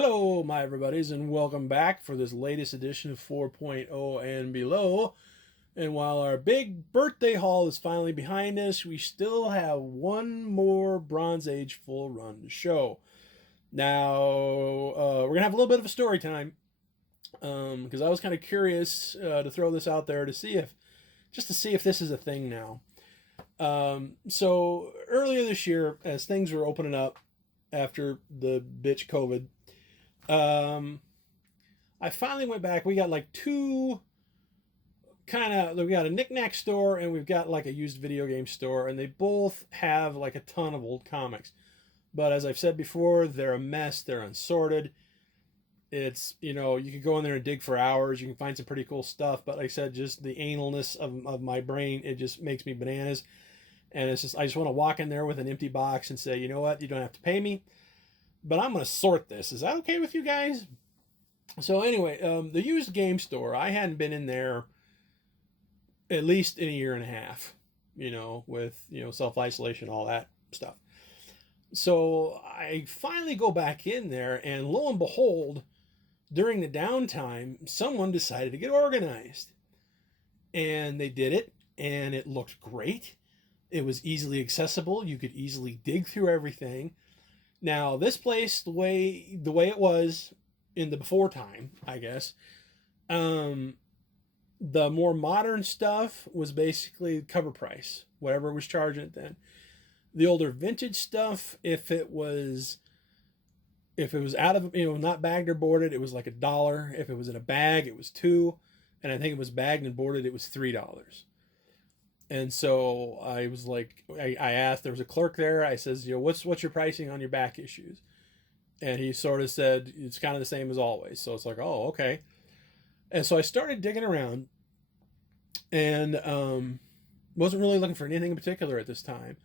Hello, my everybody's, and welcome back for this latest edition of 4.0 and below. And while our big birthday haul is finally behind us, we still have one more Bronze Age full run to show. Now, we're going to have a little bit of a story time because I was kind of curious to throw this out there to see if this is a thing now. So earlier this year, as things were opening up after the bitch COVID, um, I finally went back. We got like two we got a knickknack store and we've got like a used video game store, and they both have like a ton of old comics. But as I've said before, they're a mess. They're unsorted. It's, you could go in there and dig for hours. You can find some pretty cool stuff. But like I said, just the analness of my brain, it just makes me bananas. And I just want to walk in there with an empty box and say, you know what, you don't have to pay me, but I'm going to sort this. Is that okay with you guys? So anyway, the used game store, I hadn't been in there at least in a year and a half, with, self-isolation, all that stuff. So I finally go back in there, and lo and behold, during the downtime, someone decided to get organized. And they did it, and it looked great. It was easily accessible. You could easily dig through everything. Now, this place, the way it was in the before time, I guess, the more modern stuff was basically cover price, whatever was charging it then. The older vintage stuff, if it was out of, not bagged or boarded, it was like $1. If it was in a bag, it was $2, and I think it was bagged and boarded, it was $3. And so I was like, I asked, there was a clerk there. I says, what's your pricing on your back issues? And he sort of said, it's kind of the same as always. So it's like, oh, okay. And so I started digging around, and wasn't really looking for anything in particular at this time.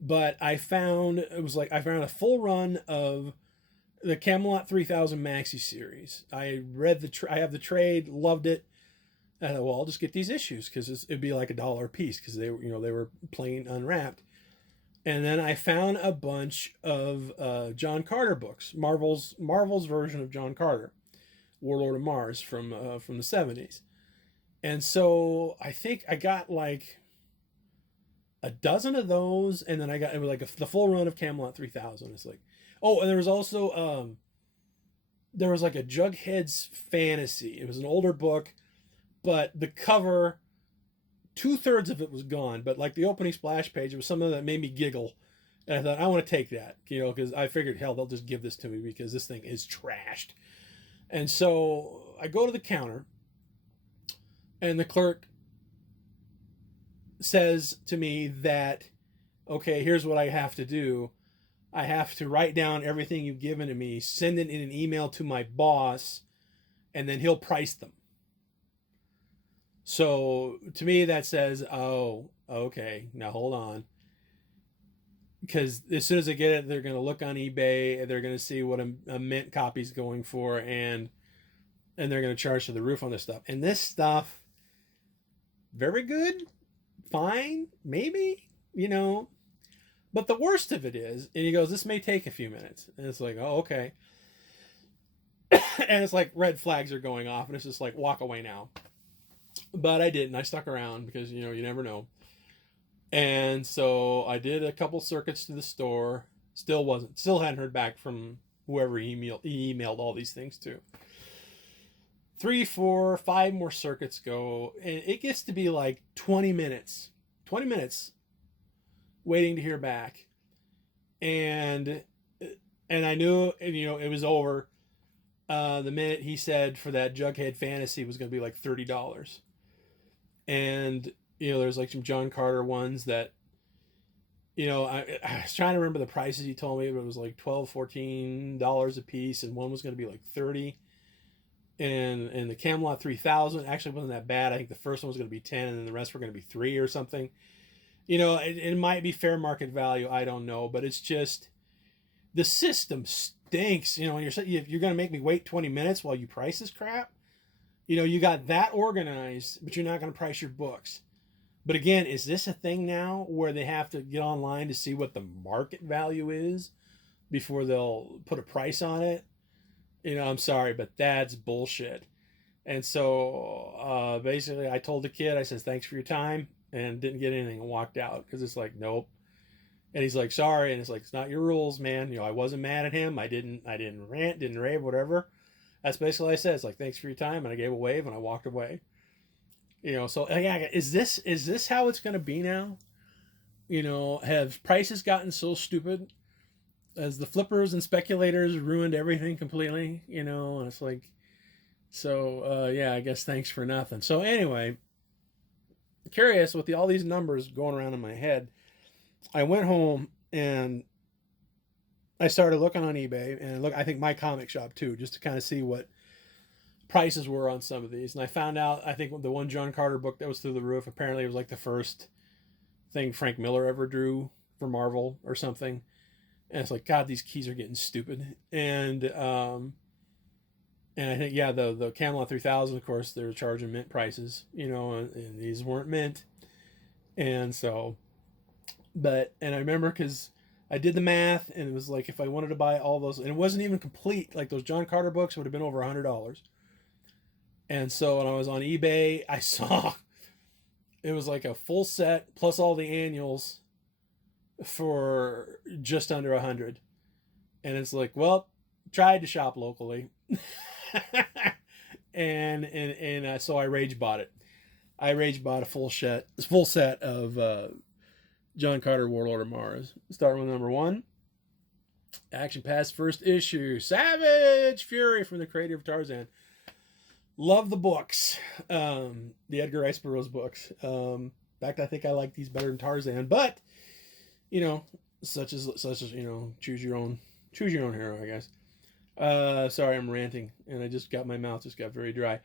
But I found a full run of the Camelot 3000 Maxi series. I I have the trade, loved it. I thought, well, I'll just get these issues because it'd be like $1 a piece because they were plain unwrapped. And then I found a bunch of John Carter books, Marvel's version of John Carter, Warlord of Mars from the 70s. And so I think I got like a dozen of those, and then it was like the full run of Camelot 3000. It's like, oh, and there was also there was like a Jughead's Fantasy. It was an older book, but the cover, 2/3 of it was gone. But like the opening splash page, it was something that made me giggle, and I thought I want to take that, because I figured, hell, they'll just give this to me because this thing is trashed. And so I go to the counter, and the clerk says to me that, okay, here's what I have to do. I have to write down everything you've given to me, send it in an email to my boss, and then he'll price them. So to me, that says, oh, okay, now hold on. Because as soon as they get it, they're going to look on eBay, and they're going to see what a mint copy's going for, and they're going to charge to the roof on this stuff. And this stuff, very good, fine, maybe, But the worst of it is, and he goes, this may take a few minutes. And it's like, oh, okay. And it's like red flags are going off, and it's just like, walk away now. But I didn't. I stuck around because, you never know. And so I did a couple circuits to the store. Still hadn't heard back from whoever he emailed all these things to. 3, 4, 5 more circuits go, and it gets to be like 20 minutes waiting to hear back. And I knew, it was over the minute he said for that Jughead Fantasy was going to be like $30. And there's like some John Carter ones that, I was trying to remember the prices he told me, but it was like $12, $14 a piece, and one was going to be like $30. And the Camelot 3000 actually wasn't that bad. I think the first one was going to be 10, and then the rest were going to be 3 or something. It might be fair market value. I don't know, but it's just, the system stinks. When you're going to make me wait 20 minutes while you price this crap. You got that organized, but you're not going to price your books. But again, is this a thing now where they have to get online to see what the market value is before they'll put a price on it? I'm sorry, but that's bullshit. And so basically, I told the kid, I says, thanks for your time, and didn't get anything and walked out because it's like, nope. And he's like, sorry. And it's like, it's not your rules, man. I wasn't mad at him. I didn't rant, didn't rave, whatever. That's basically what I said. It's like, thanks for your time. And I gave a wave and I walked away. So yeah, is this how it's going to be now? Have prices gotten so stupid as the flippers and speculators ruined everything completely, and it's like, so yeah, I guess thanks for nothing. So anyway, curious with all these numbers going around in my head, I went home and I started looking on eBay and I think my comic shop too, just to kind of see what prices were on some of these. And I found out, I think the one John Carter book that was through the roof, apparently it was like the first thing Frank Miller ever drew for Marvel or something. And it's like, God, these keys are getting stupid. And I think, yeah, the Camelot 3000, of course, they were charging mint prices, and these weren't mint. And so, and I remember because I did the math, and it was like, if I wanted to buy all those, and it wasn't even complete, like those John Carter books would have been over $100. And so when I was on eBay, I saw it was like a full set plus all the annuals for just under 100. And it's like, well, tried to shop locally. and so I rage bought it. I rage bought a full set of John Carter Warlord of Mars. Starting with number 1, Action Pass first issue, Savage Fury from the creator of Tarzan. Love the books, the Edgar Rice Burroughs books. In fact, I think I like these better than Tarzan, but such as choose your own hero, I guess. Sorry, I'm ranting, and my mouth just got very dry.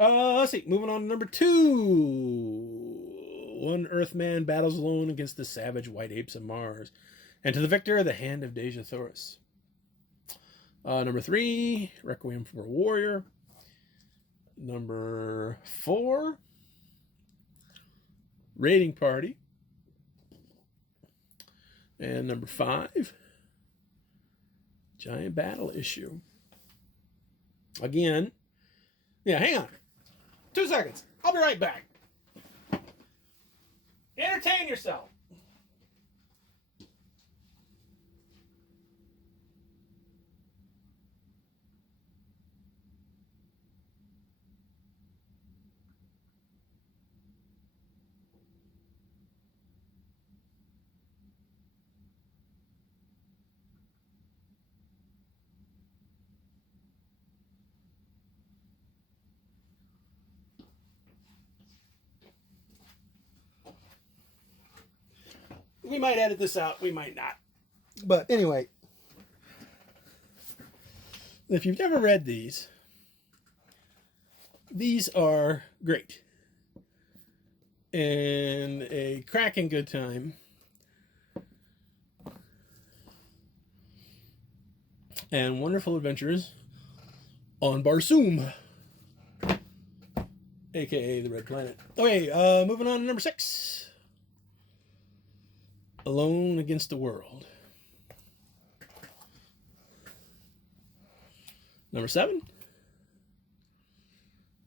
Let's see. Moving on to number 2. One Earthman battles alone against the savage white apes of Mars, and to the victor, the hand of Dejah Thoris. Number 3, Requiem for a Warrior. Number 4, Raiding Party. And number 5, Giant Battle issue. Again, yeah, hang on. 2 seconds. I'll be right back. Entertain yourself. We might edit this out. We might not. But anyway, if you've never read these are great. And a cracking good time. And wonderful adventures on Barsoom, aka the Red Planet. Okay, moving on to number 6. Alone Against the World. Number 7.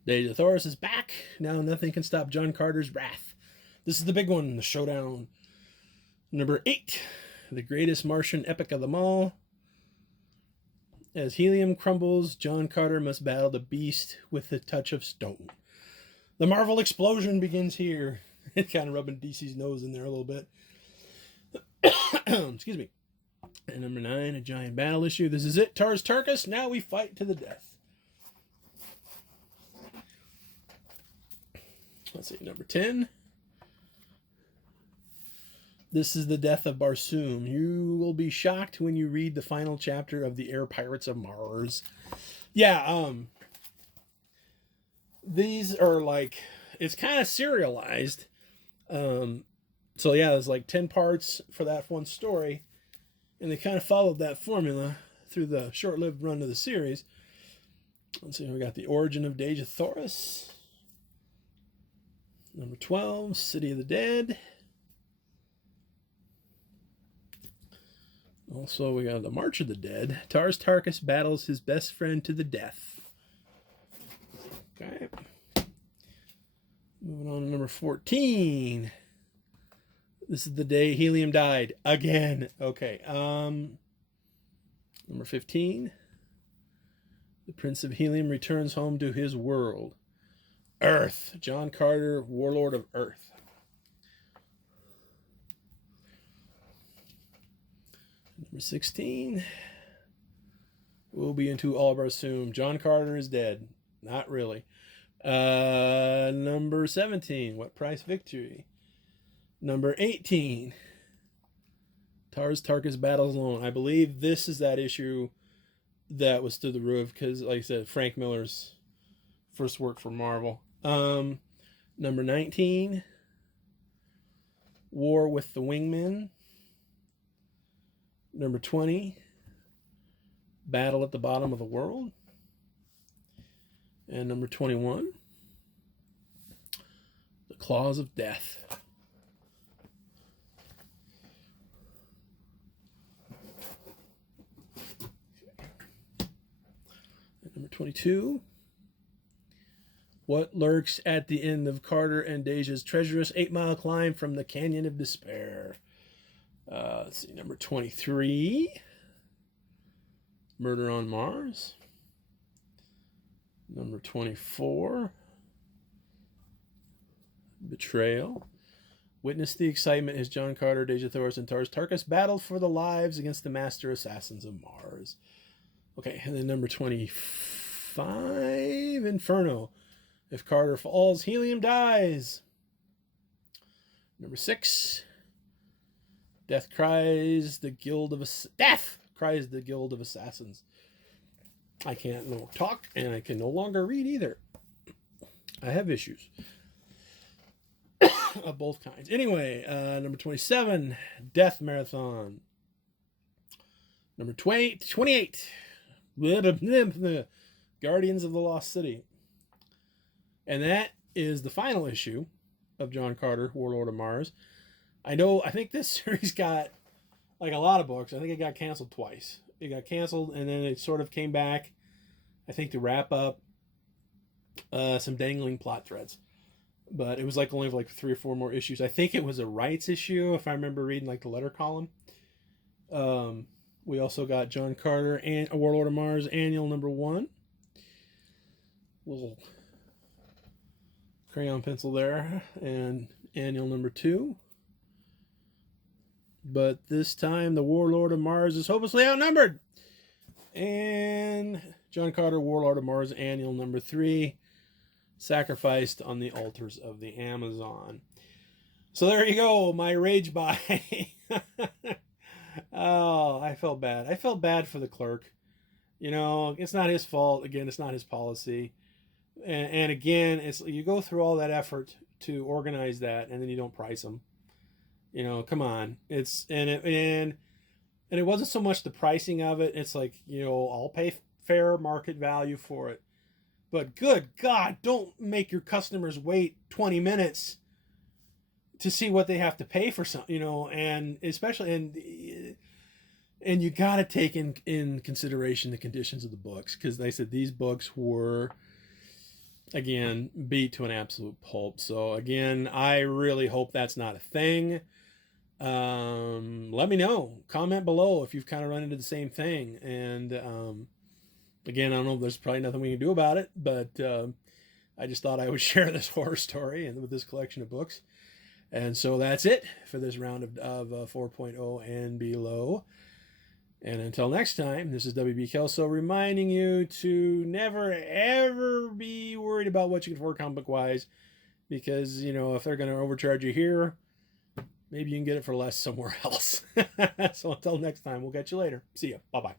Dejah Thoris is back. Now nothing can stop John Carter's wrath. This is the big one, the showdown. Number 8. The greatest Martian epic of them all. As helium crumbles, John Carter must battle the beast with the touch of stone. The Marvel explosion begins here. It's kind of rubbing DC's nose in there a little bit. Excuse me. And number 9, a giant battle issue. This is it. Tars Tarkas. Now we fight to the death. Let's see. Number 10. This is the death of Barsoom. You will be shocked when you read the final chapter of the Air Pirates of Mars. Yeah, these are like, it's kind of serialized. So yeah, there's like 10 parts for that one story. And they kind of followed that formula through the short-lived run of the series. Let's see, we got the origin of Dejah Thoris. Number 12, City of the Dead. Also, we got the March of the Dead. Tars Tarkas battles his best friend to the death. Okay. Moving on to number 14. This is the day helium died. Again. Okay. Number 15. The Prince of Helium returns home to his world. Earth. John Carter, Warlord of Earth. Number 16. We'll be into all of our soon. John Carter is dead. Not really. Number 17. What Price Victory? Number 18. Tars Tarkas battles alone. I believe this is that issue that was through the roof because, like I said, Frank Miller's first work for Marvel. Number 19. War with the Wingmen. Number 20. Battle at the Bottom of the World. And number 21. The Claws of Death. Number 22. What lurks at the end of Carter and Deja's treacherous 8-mile climb from the Canyon of Despair? Let's see, number 23. Murder on Mars. Number 24. Betrayal. Witness the excitement as John Carter, Deja Thoris, and Tars Tarkas battled for the lives against the Master Assassins of Mars. Okay, and then number 25. Inferno. If Carter falls, helium dies. Number 6. Death cries the Guild of Assassins. I can't talk, and I can no longer read either. I have issues of both kinds. Anyway, number 27, Death Marathon. Number 28, Guardians of the Lost City. And that is the final issue of John Carter, Warlord of Mars. I think this series got, like a lot of books, I think it got canceled twice. It got canceled, and then it sort of came back, I think, to wrap up some dangling plot threads. But it was like only like 3 or 4 more issues. I think it was a rights issue, if I remember reading like the letter column. We also got John Carter and Warlord of Mars Annual number 1. Little crayon pencil there. And Annual number 2. But this time the Warlord of Mars is hopelessly outnumbered. And John Carter, Warlord of Mars Annual number 3. Sacrificed on the altars of the Amazon. So there you go, my rage buy. Oh, I felt bad. I felt bad for the clerk. You know, it's not his fault. Again, it's not his policy. And again, it's you go through all that effort to organize that, and then you don't price them. You know, come on. And it wasn't so much the pricing of it. It's like, you know, I'll pay fair market value for it. But good God, don't make your customers wait 20 minutes to see what they have to pay for something, you know, and especially, and you got to take in consideration the conditions of the books, because they said these books were, again, beat to an absolute pulp. So again, I really hope that's not a thing. Let me know, comment below if you've kind of run into the same thing. And, again, I don't know, there's probably nothing we can do about it, but I just thought I would share this horror story and with this collection of books. And so that's it for this round of 4.0 and below. And until next time, this is WB Kelso reminding you to never, ever be worried about what you can afford comic book-wise, because, you know, if they're going to overcharge you here, maybe you can get it for less somewhere else. So until next time, we'll catch you later. See ya. Bye-bye.